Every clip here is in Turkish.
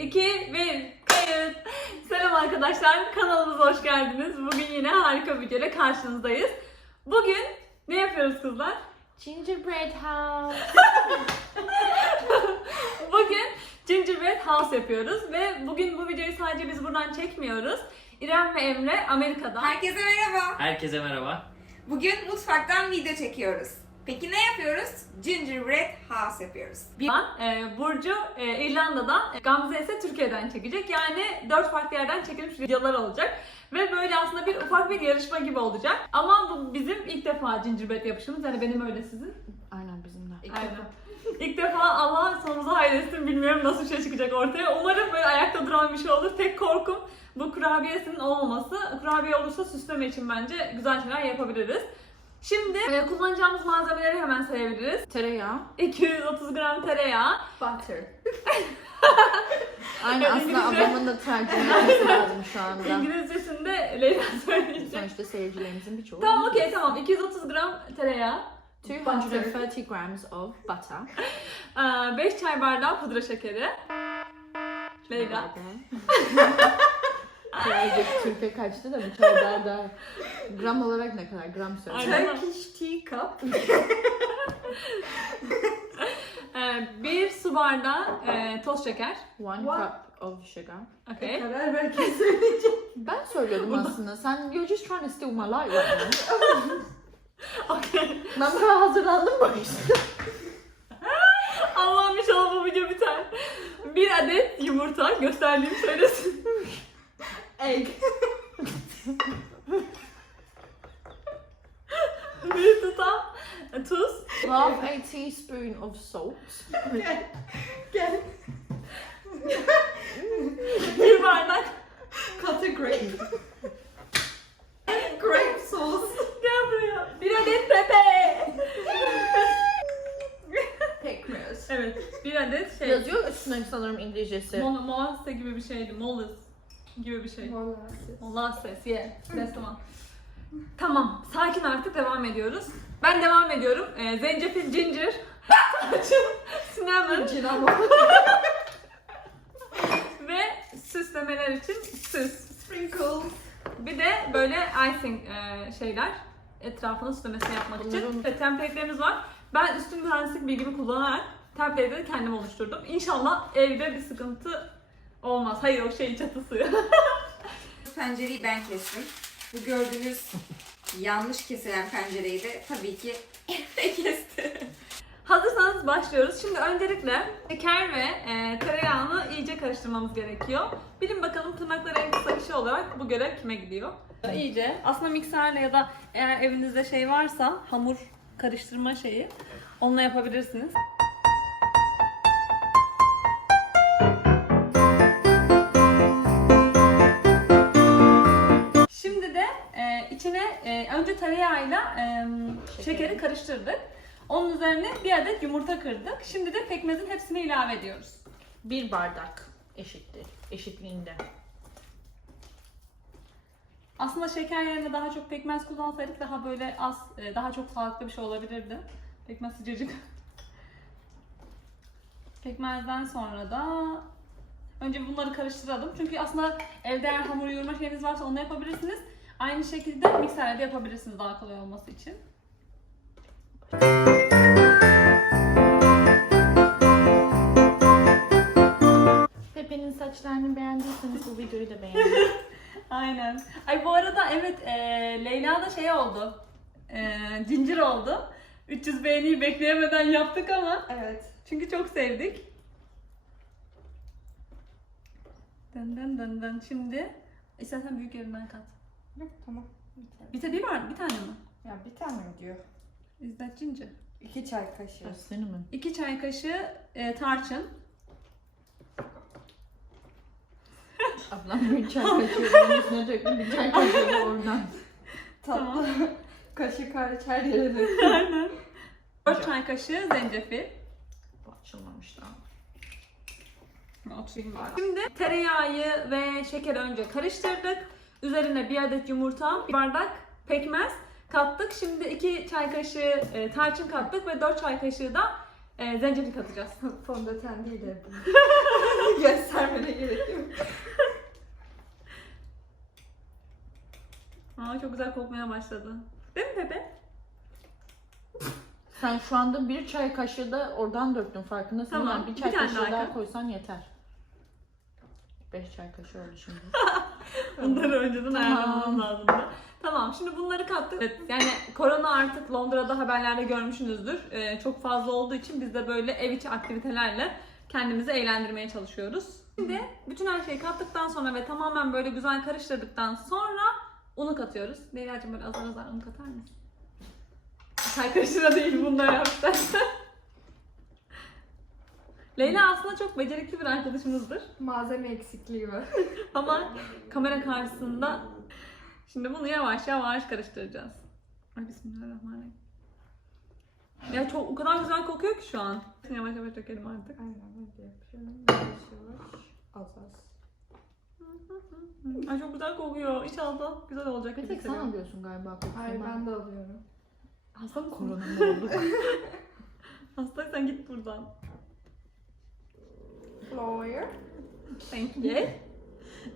2, 1, kayıt. Selam arkadaşlar, kanalımıza hoş geldiniz. Bugün yine harika bir videoyla karşınızdayız. Bugün ne yapıyoruz kızlar? Gingerbread house. Bugün Gingerbread House yapıyoruz ve bugün bu videoyu sadece biz buradan çekmiyoruz. İrem ve Emre Amerika'dan. Herkese merhaba. Herkese merhaba. Bugün mutfaktan video çekiyoruz. Peki ne yapıyoruz? Gingerbread house yapıyoruz. Bir an e, Burcu e, İrlanda'dan, e, Gamze ise Türkiye'den çekecek. Yani dört farklı yerden çekilmiş videolar olacak. Ve böyle aslında bir ufak bir yarışma gibi olacak. Ama bu bizim ilk defa gingerbread yapışımız. Yani benim öyle sizin. Aynen bizim de. Aynen. İlk defa Allah sonumuzu hayretsin bilmiyorum nasıl bir şey çıkacak ortaya. Umarım böyle ayakta duran bir şey olur. Tek korkum bu kurabiyesinin olmaması. Kurabiye olursa süsleme için bence güzel şeyler yapabiliriz. Şimdi e, kullanacağımız malzemeleri hemen sayabiliriz. Tereyağı. 230 gram tereyağı, Butter. Aynen aslında İngilizce. ablamın da tercüme etmesi lazım şu anda. İngilizcesinde Leyla söyleyecek. Sonuçta seyircilerimizin birçoğu. Tamam okey tamam 230 gram tereyağı, 230 grams of butter. 5 çay bardağı pudra şekeri. Leyla. Birazcık Türkiye kaçtı da bir çay bardağı. Gram olarak ne kadar? Gram söyle. Aynen. Turkish tea cup. Ee, bir su bardağı e, toz şeker. One What? cup of sugar. Okay. Karar ver kim söyleyecek. Ben söylüyordum aslında. Sen you're just trying to steal my light right now. okay. Ben bu kadar hazırlandım mı işte? Allah'ım inşallah bu video biter. Bir adet yumurta gösterdiğim söylesin. Egg. bir tutam tuz. Half a teaspoon of salt. Gel. Gel. Bir bardak. Cut a grape. grape sauce. Gel buraya. Bir adet pepe. Pekmez. evet. Bir adet şey. Yazıyor üstüne sanırım İngilizcesi. Mol molasses gibi bir şeydi. Molas gibi bir şey. Molasses, yeah. That's the one. Tamam, sakin artık devam ediyoruz. Ben devam ediyorum. Ee, zencefil, ginger, tarçın, cinnamon ve süslemeler için süs. Sprinkles. Bir de böyle icing e, şeyler etrafını süslemesini yapmak için. Evet, template'lerimiz var. Ben üstün mühendislik bilgimi kullanarak template'leri kendim oluşturdum. İnşallah evde bir sıkıntı olmaz. Hayır o şey çatısı. Pencereyi ben kestim. Bu gördüğünüz yanlış kesilen pencereyi de tabii ki Emre kesti. Hazırsanız başlıyoruz. Şimdi öncelikle şeker ve e, tereyağını iyice karıştırmamız gerekiyor. Bilin bakalım tırnakları en kısa kişi olarak bu görev kime gidiyor? İyice. Aslında mikserle ya da eğer evinizde şey varsa hamur karıştırma şeyi onunla yapabilirsiniz. Tereyağıyla e, şekeri karıştırdık. Onun üzerine bir adet yumurta kırdık. Şimdi de pekmezin hepsini ilave ediyoruz. Bir bardak eşittir. Eşitliğinde. Aslında şeker yerine daha çok pekmez kullansaydık daha böyle az, daha çok sağlıklı bir şey olabilirdi. Pekmez sıcacık. Pekmezden sonra da önce bunları karıştıralım. Çünkü aslında evde eğer hamur yoğurma şeyiniz varsa onu yapabilirsiniz. Aynı şekilde mikserle de yapabilirsiniz daha kolay olması için. Pepe'nin saçlarını beğendiyseniz bu videoyu da beğenin. Aynen. Ay bu arada evet e, Leyla da şey oldu. E, cincir oldu. 300 beğeniyi bekleyemeden yaptık ama Evet. çünkü çok sevdik. Dın dın dın dın. Şimdi istersen büyük yerinden kat. Yok tamam. Bir de bir var, bir tane mi? Ya bir tane mi diyor? Is that ginger? İki çay kaşığı. Cinnamon. 2 çay kaşığı e, tarçın. Ablam bir çay kaşığı bunun üstüne döktüm bir çay kaşığı da oradan. Tamam. Kaşık hariç her yere dök. Aynen. 4 çay kaşığı zencefil. Bu açılmamış daha. Şimdi tereyağı ve şekeri önce karıştırdık. Üzerine bir adet yumurta, bir bardak pekmez kattık. Şimdi 2 çay kaşığı e, tarçın kattık ve 4 çay kaşığı da e, zencefil katacağız. Fondöten değil de. Göstermene gerek yok. Aa çok güzel kokmaya başladı. Değil mi Pepe? Sen şu anda bir çay kaşığı da oradan döktün farkındasın. Tamam, Yani bir çay bir kaşığı daha daha koysan yeter. Beş çay kaşığı oldu şimdi. Bunları önceden ayarlamamız lazımdı. Tamam şimdi bunları kattık. Evet, yani korona artık Londra'da haberlerde görmüşsünüzdür. Ee, çok fazla olduğu için biz de böyle ev içi aktivitelerle kendimizi eğlendirmeye çalışıyoruz. Şimdi bütün her şeyi kattıktan sonra ve tamamen böyle güzel karıştırdıktan sonra unu katıyoruz. Leyla'cığım böyle azar azar un katar mısın? Çay kaşığına değil bunları yapsak. Leyla aslında çok becerikli bir arkadaşımızdır. Malzeme eksikliği var. Ama kamera karşısında şimdi bunu yavaş yavaş karıştıracağız. Ay bismillahirrahmanirrahim. Ya çok o kadar güzel kokuyor ki şu an. Yavaş yavaş dökelim artık. Aynen öyle yapıyorum. Yavaş yavaş. Az az. Ay çok güzel kokuyor. İnşallah güzel olacak. Bir tek sen alıyorsun galiba kokusunu. Hayır ben de alıyorum. Hasta mısın? Koronada olduk. Hastaysan git buradan. Flour. Thank you.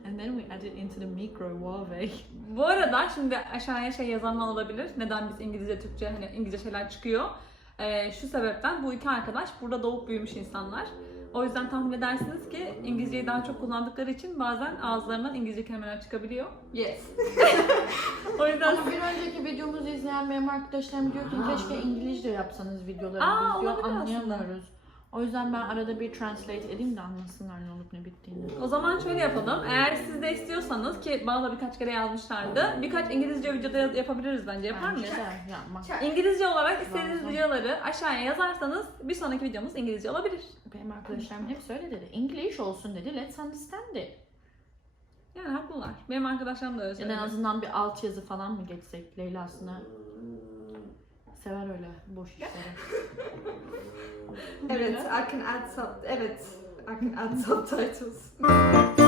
And then we add it into the microwave. Bu arada şimdi aşağıya şey yazanlar olabilir. Neden biz İngilizce, Türkçe, hani İngilizce şeyler çıkıyor. Ee, şu sebepten bu iki arkadaş burada doğup büyümüş insanlar. O yüzden tahmin edersiniz ki İngilizceyi daha çok kullandıkları için bazen ağızlarından İngilizce kelimeler çıkabiliyor. Yes. O yüzden Ama bir önceki videomuzu izleyen benim arkadaşlarım diyor ki keşke İngilizce yapsanız videoları Aa, biz diyor olabilir anlayamıyoruz. O yüzden ben arada bir translate edeyim de anlasınlar ne olup ne bittiğini. o zaman şöyle yapalım. Eğer siz de istiyorsanız ki bana da birkaç kere yazmışlardı. Birkaç İngilizce videoda yaz- yapabiliriz bence. Yapar mıyız? Bence yapmak. İngilizce olarak istediğiniz videoları aşağıya yazarsanız bir sonraki videomuz İngilizce olabilir. Benim arkadaşlarım hep öyle dedi. English olsun dedi. Let's understand it. Yani haklılar. Benim arkadaşlarım da öyle Ya da söylüyor. en azından bir alt yazı falan mı geçsek? Leyla aslında sever öyle boş işleri. Evet, I can add sub. Evet, I can add subtitles.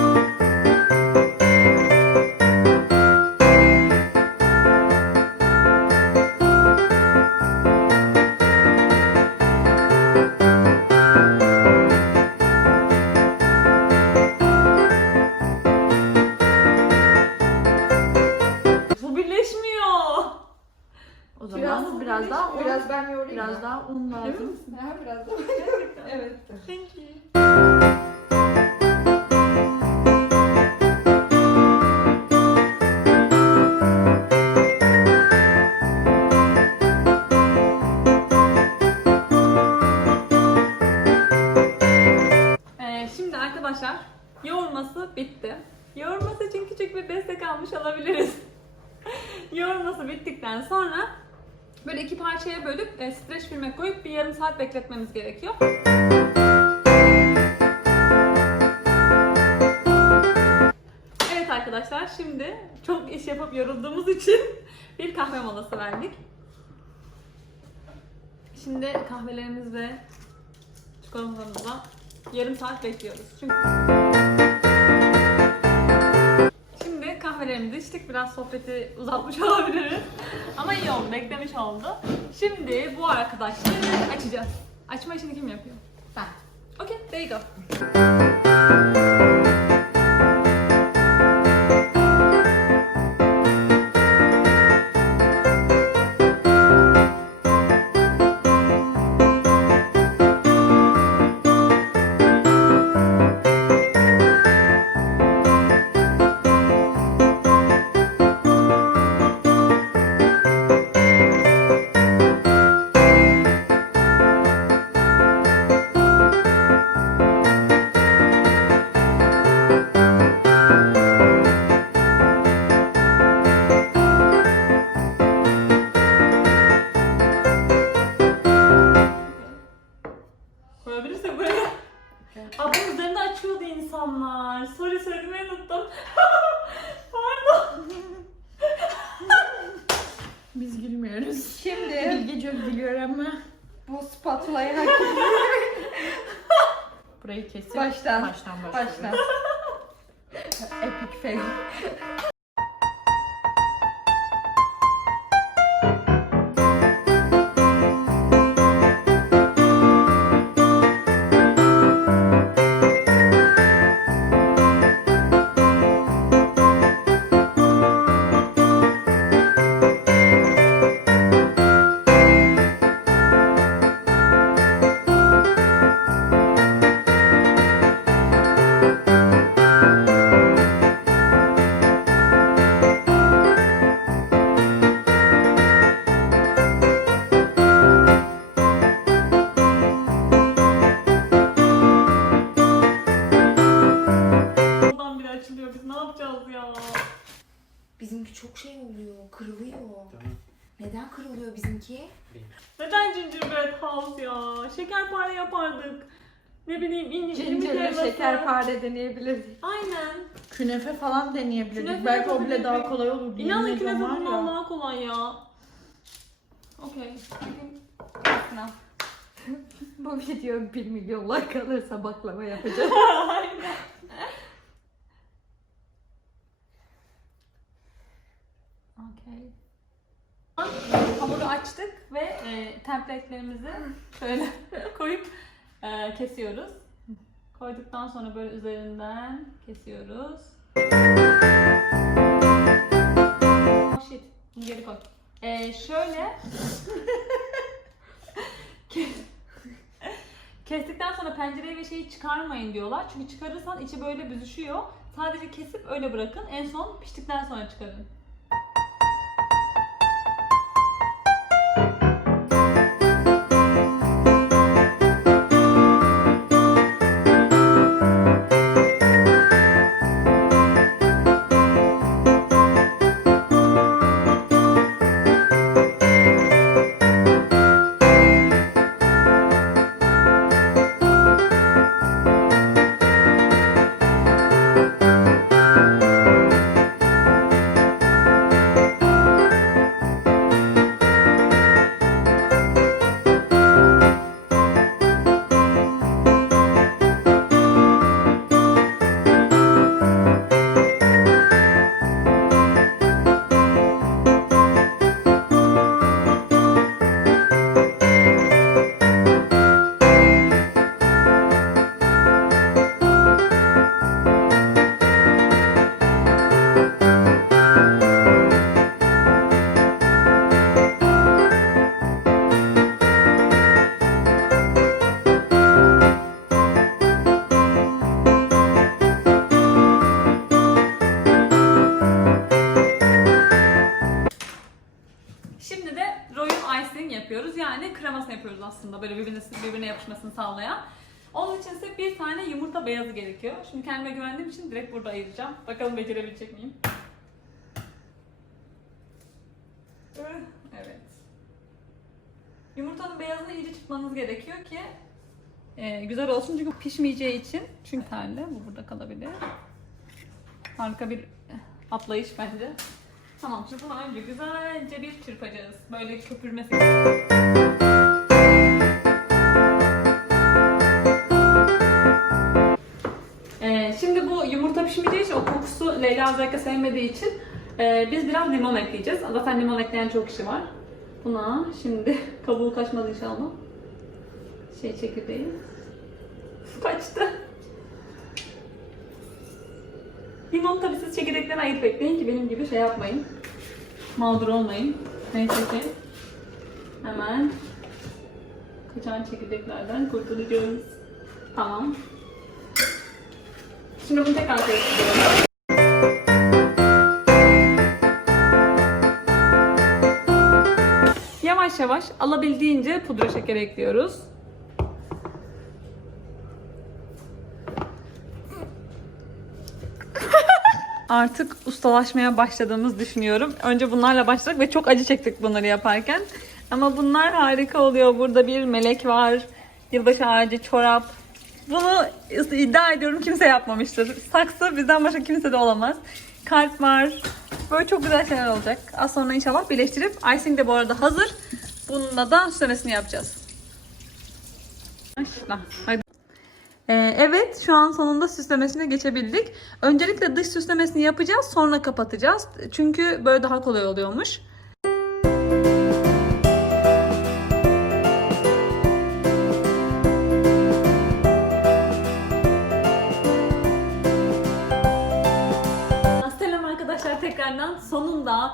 yoğurması bittikten sonra böyle iki parçaya bölüp e, streç filme koyup bir yarım saat bekletmemiz gerekiyor. Evet arkadaşlar şimdi çok iş yapıp yorulduğumuz için bir kahve molası verdik. Şimdi kahvelerimiz ve yarım saat bekliyoruz. Çünkü kahvelerimizi içtik. Biraz sohbeti uzatmış olabiliriz. Ama iyi oldu. Beklemiş oldu. Şimdi bu arkadaşları açacağız. Açma işini kim yapıyor? Ben. Okay, there you go. Çok gülüyor ama bu spatulayı hak burayı kesip Baştan. baştan başlıyoruz. Başla. Epic fail. Künefe falan deneyebilirdik. Künefe Belki o bile yapabilirdik. daha kolay olur. İnanın ne ediyorum var ya. daha kolay ya. Okey. Sınav. Bu video 1 milyon like alırsa baklava yapacağım. Aynen. Okey. Hamuru açtık ve e, template'lerimizi şöyle koyup e, kesiyoruz. Koyduktan sonra böyle üzerinden kesiyoruz. Oh shit. Bunu geri koy. E, şöyle Kestikten sonra pencereyi ve şeyi çıkarmayın diyorlar. Çünkü çıkarırsan içi böyle büzüşüyor. Sadece kesip öyle bırakın. En son piştikten sonra çıkarın. Yumurta beyazı gerekiyor. Şimdi kendime güvendiğim için direkt burada ayıracağım. Bakalım becerebilecek miyim? Evet. Yumurtanın beyazını iyice çıkmanız gerekiyor ki e, güzel olsun çünkü pişmeyeceği için. Çünkü terli bu burada kalabilir. Harika bir atlayış bence. Tamam şimdi bunu önce güzelce bir çırpacağız. Böyle köpürmesi. Pişmeyeceği için o kokusu Leyla özellikle sevmediği için e, biz biraz limon ekleyeceğiz. Zaten limon ekleyen çok kişi var. Buna şimdi kabuğu kaçmaz inşallah. Şey çekirdeği. Kaçtı. Limon tabii siz çekirdekten ayırt bekleyin ki benim gibi şey yapmayın. Mağdur olmayın. Neyse ki hemen kaçan çekirdeklerden kurtulacağız. Tamam. Şimdi bunu tekrar karıştırıyorum. Yavaş yavaş alabildiğince pudra şeker ekliyoruz. Artık ustalaşmaya başladığımız düşünüyorum. Önce bunlarla başladık ve çok acı çektik bunları yaparken. Ama bunlar harika oluyor. Burada bir melek var. Yılbaşı ağacı, çorap. Bunu iddia ediyorum kimse yapmamıştır. Saksı bizden başka kimse de olamaz. Kalp var. Böyle çok güzel şeyler olacak. Az sonra inşallah birleştirip icing de bu arada hazır. Bununla da süslemesini yapacağız. Hadi. Ee, evet şu an sonunda süslemesine geçebildik. Öncelikle dış süslemesini yapacağız sonra kapatacağız. Çünkü böyle daha kolay oluyormuş.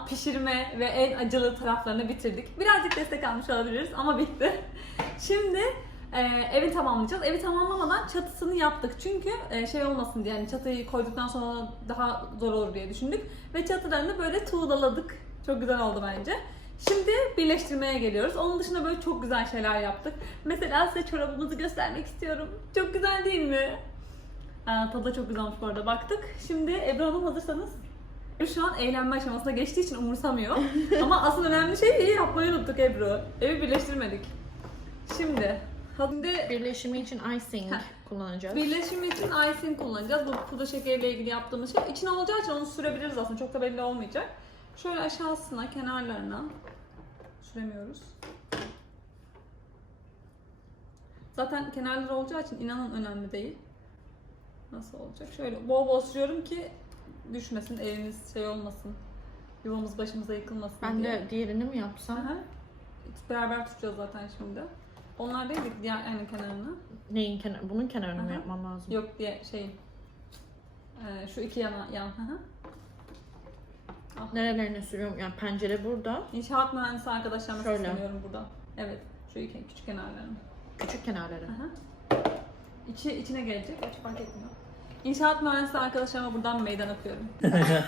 Pişirme ve en acılı taraflarını bitirdik. Birazcık destek almış olabiliriz ama bitti. Şimdi e, evi tamamlayacağız. Evi tamamlamadan çatısını yaptık. Çünkü e, şey olmasın diye yani çatıyı koyduktan sonra daha zor olur diye düşündük. Ve çatılarını böyle tuğlaladık. Çok güzel oldu bence. Şimdi birleştirmeye geliyoruz. Onun dışında böyle çok güzel şeyler yaptık. Mesela size çorabımızı göstermek istiyorum. Çok güzel değil mi? Aa, tadı çok güzelmiş bu arada baktık. Şimdi Ebru Hanım hazırsanız. Şu an eğlenme aşamasına geçtiği için umursamıyor. Ama asıl önemli şey iyi yapmayı unuttuk Ebru. Evi birleştirmedik. Şimdi, şimdi Birleşimi için icing Heh. kullanacağız. birleşim için icing kullanacağız. Bu pudra şekeriyle ilgili yaptığımız şey. İçine olacağı için onu sürebiliriz aslında. Çok da belli olmayacak. Şöyle aşağısına, kenarlarına süremiyoruz. Zaten kenarları olacağı için inanın önemli değil. Nasıl olacak? Şöyle bol bol sürüyorum ki düşmesin, elimiz şey olmasın. Yuvamız başımıza yıkılmasın Ben diye. de diğerini mi yapsam? Aha. Beraber tutacağız zaten şimdi. Onlar değil de diğer aynı kenarına. Neyin kenar? Bunun kenarını mı Aha. yapmam lazım? Yok diye şey. Ee, şu iki yana yan. Hı hı. Nerelerine sürüyorum? Yani pencere burada. İnşaat mühendisi arkadaşlarıma Şöyle. sesleniyorum burada. Evet. Şu iki küçük kenarlarını. Küçük kenarları. Aha. İçi, içine gelecek. Hiç fark etmiyor. İnşaat mühendisi arkadaşlarıma buradan meydan okuyorum.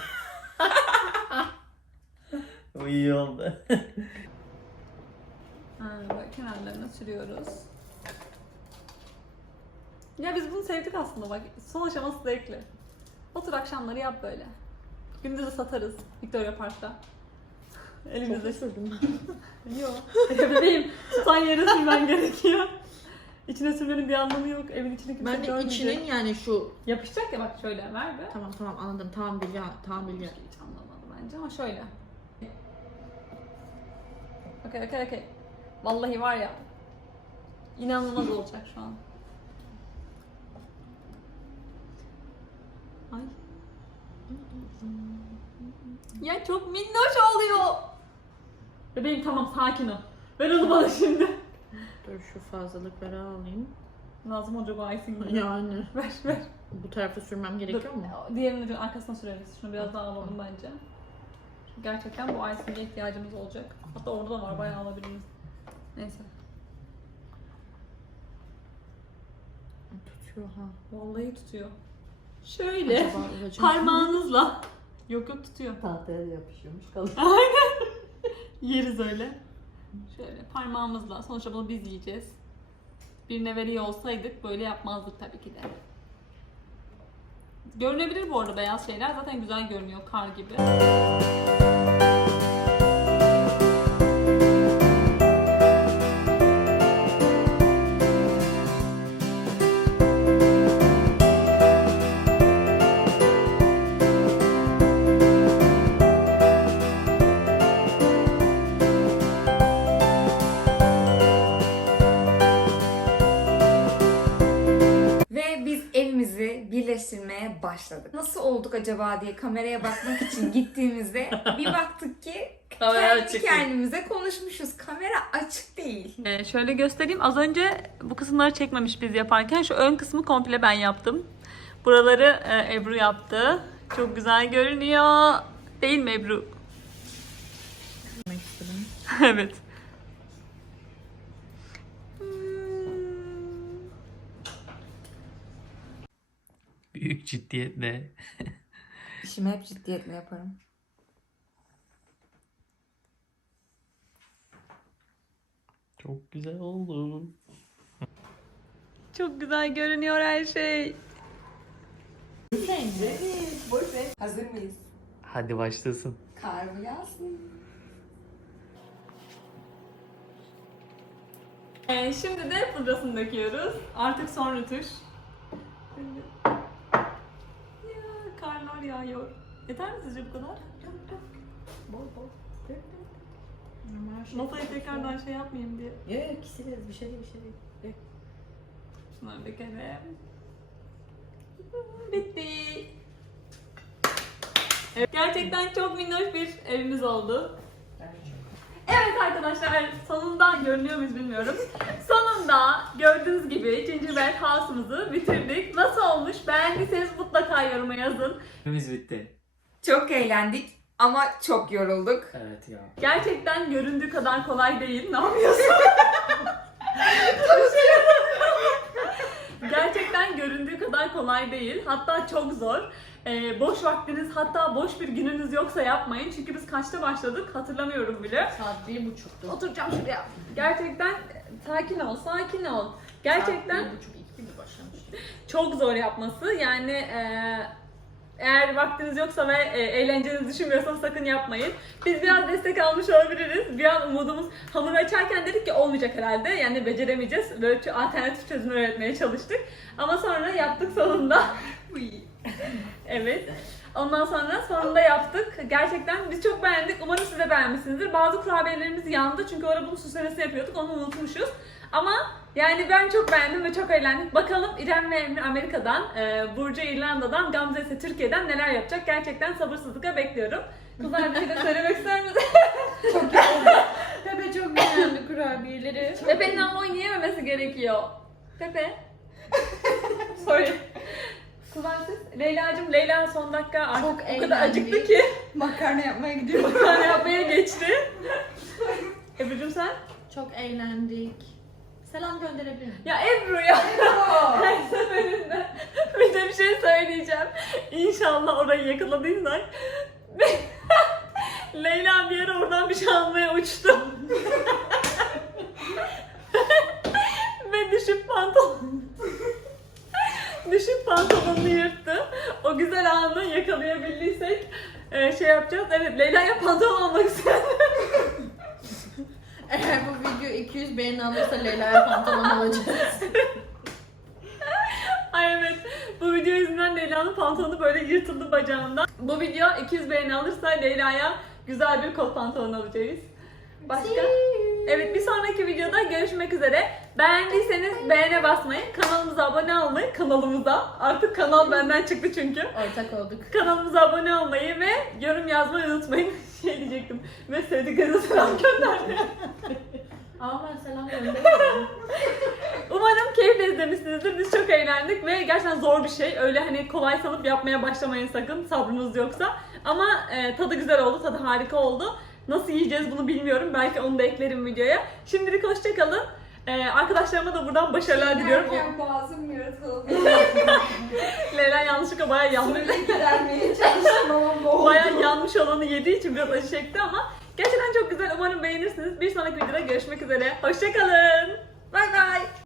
O iyi oldu. Ha, böyle kenarlarına sürüyoruz. Ya biz bunu sevdik aslında bak. Son aşaması zevkli. Otur akşamları yap böyle. Gündüzü satarız Victoria Park'ta. Çok Elimizde. sürdüm. Yok. Bebeğim tutan yere sürmen gerekiyor. İçine sürmenin bir anlamı yok. Evin içini kimse ben de görmeyecek. içinin yani şu... Yapışacak ya bak şöyle ver be. Tamam tamam anladım. Tamam Bilge. Tamam Bilge. Hiç anlamadım bence ama şöyle. Okey okey okey. Vallahi var ya. inanılmaz olacak şu an. Ay. Ya çok minnoş oluyor. Bebeğim tamam sakin ol. Ver onu bana şimdi. Dur şu fazlalıkları alayım. Lazım olacak o icing. Yani Ver ver. bu tarafa sürmem gerekiyor mu? Dur, Diğerini de arkasına süreriz. Şunu biraz daha alalım bence. Çünkü Gerçekten bu icing'e ihtiyacımız olacak. Hatta orada da var bayağı alabiliriz. Neyse. Tutuyor ha. Vallahi tutuyor. Şöyle Acaba mı? parmağınızla. Yok yok tutuyor. Tahtaya yapışıyormuş kalın. Aynen. Yeriz öyle. Şöyle parmağımızla. Sonuçta bunu biz yiyeceğiz. Birine veriyor olsaydık böyle yapmazdık tabii ki de. Görünebilir bu arada beyaz şeyler. Zaten güzel görünüyor kar gibi. Başladık. Nasıl olduk acaba diye kameraya bakmak için gittiğimizde bir baktık ki Kamera kendi açık. kendimize konuşmuşuz. Kamera açık değil. Ee, şöyle göstereyim. Az önce bu kısımları çekmemiş biz yaparken. Şu ön kısmı komple ben yaptım. Buraları e, Ebru yaptı. Çok güzel görünüyor. Değil mi Ebru? Evet. Büyük ciddiyetle. İşimi hep ciddiyetle yaparım. Çok güzel oldu. Çok güzel görünüyor her şey. Hazır mıyız? Hadi başlasın. Kar mı yağsın? Ee, şimdi de pudrasını döküyoruz. Artık son rütuş. Ya karlar yağıyor. Yeter mi sizce bu kadar? Bol bol. Masayı tekrardan şey yapmayayım diye. Yok yok sileriz bir şey değil bir şey değil. Yok. Şunları dökelim. Bitti. Evet, gerçekten çok minnoş bir evimiz oldu. Evet arkadaşlar sonunda görünüyor muyuz bilmiyorum. Sonunda gördüğünüz gibi gingerbread house'umuzu bitirdik. Nasıl olmuş? Beğendiyseniz mutlaka yoruma yazın. Evimiz bitti. Çok eğlendik ama çok yorulduk. Evet ya. Gerçekten göründüğü kadar kolay değil. Ne yapıyorsun? Gerçekten göründüğü kadar kolay değil. Hatta çok zor. Ee, boş vaktiniz hatta boş bir gününüz yoksa yapmayın. Çünkü biz kaçta başladık hatırlamıyorum bile. Saat bir buçuktu. Oturacağım şuraya. Gerçekten sakin ol, sakin ol. Gerçekten Saat bir buçuk iki gibi başlamıştı. çok zor yapması. Yani eee, Eğer vaktiniz yoksa ve e, eğlencenizi düşünmüyorsanız sakın yapmayın. Biz biraz destek almış olabiliriz. Bir an umudumuz hamur açarken dedik ki olmayacak herhalde. Yani beceremeyeceğiz. Böyle alternatif çözüm üretmeye çalıştık. Ama sonra yaptık sonunda. evet. Ondan sonra sonunda yaptık. Gerçekten biz çok beğendik. Umarım siz de beğenmişsinizdir. Bazı kurabiyelerimiz yandı çünkü orada bunun süslemesini yapıyorduk. Onu unutmuşuz. Ama yani ben çok beğendim ve çok eğlendik. Bakalım İrem ve Emre Amerika'dan, e, Burcu İrlanda'dan, Gamze ise Türkiye'den neler yapacak? Gerçekten sabırsızlıkla bekliyorum. Kızlar bir şey de söylemek ister misiniz? Pepe çok beğendi kurabiyeleri. Pepe'nin ama oynayamamesi gerekiyor. Pepe. Sorry. Kızlar siz? Leyla'cığım, Leyla son dakika artık Çok o kadar acıktı ki. Makarna yapmaya gidiyorum. Makarna yapmaya geçti. Ebru'cum sen? Çok eğlendik. Selam gönderebilir miyim? Ya Ebru ya. Her seferinde bir de bir şey söyleyeceğim. İnşallah orayı yakaladıysak. Leyla bir yere oradan bir şey almaya uçtu. Ve düşüp pantolon... düşüp pantolonunu yırttı. O güzel anı yakalayabildiysek e, şey yapacağız. Evet Leyla'ya pantolon almak istedim. Eğer bu video 200 beğeni alırsa Leyla'ya pantolon alacağız. Ay evet. Bu video yüzünden Leyla'nın pantolonu böyle yırtıldı bacağından. Bu video 200 beğeni alırsa Leyla'ya güzel bir kot pantolon alacağız. Başka? Evet bir sonraki videoda görüşmek üzere. Beğendiyseniz beğene basmayı, kanalımıza abone olmayı, kanalımıza artık kanal benden çıktı çünkü. Ortak olduk. Kanalımıza abone olmayı ve yorum yazmayı unutmayın. Şey diyecektim. Ve sevdiklerinize selam göndermeyi. Ama ben selam gönderiyorum. Umarım keyifle izlemişsinizdir. Biz çok eğlendik ve gerçekten zor bir şey. Öyle hani kolay sanıp yapmaya başlamayın sakın sabrınız yoksa. Ama e, tadı güzel oldu, tadı harika oldu. Nasıl yiyeceğiz bunu bilmiyorum. Belki onu da eklerim videoya. Şimdilik hoşçakalın. E, arkadaşlarıma da buradan başarılar diliyorum. Derken boğazım yırtıldı. Leyla yanlışlıkla bayağı yanmış. Sürekli gidermeye çalıştım ama boğuldum. bayağı yanmış olanı yediği için biraz acı çekti ama gerçekten çok güzel. Umarım beğenirsiniz. Bir sonraki videoda görüşmek üzere. Hoşçakalın. Bay bay.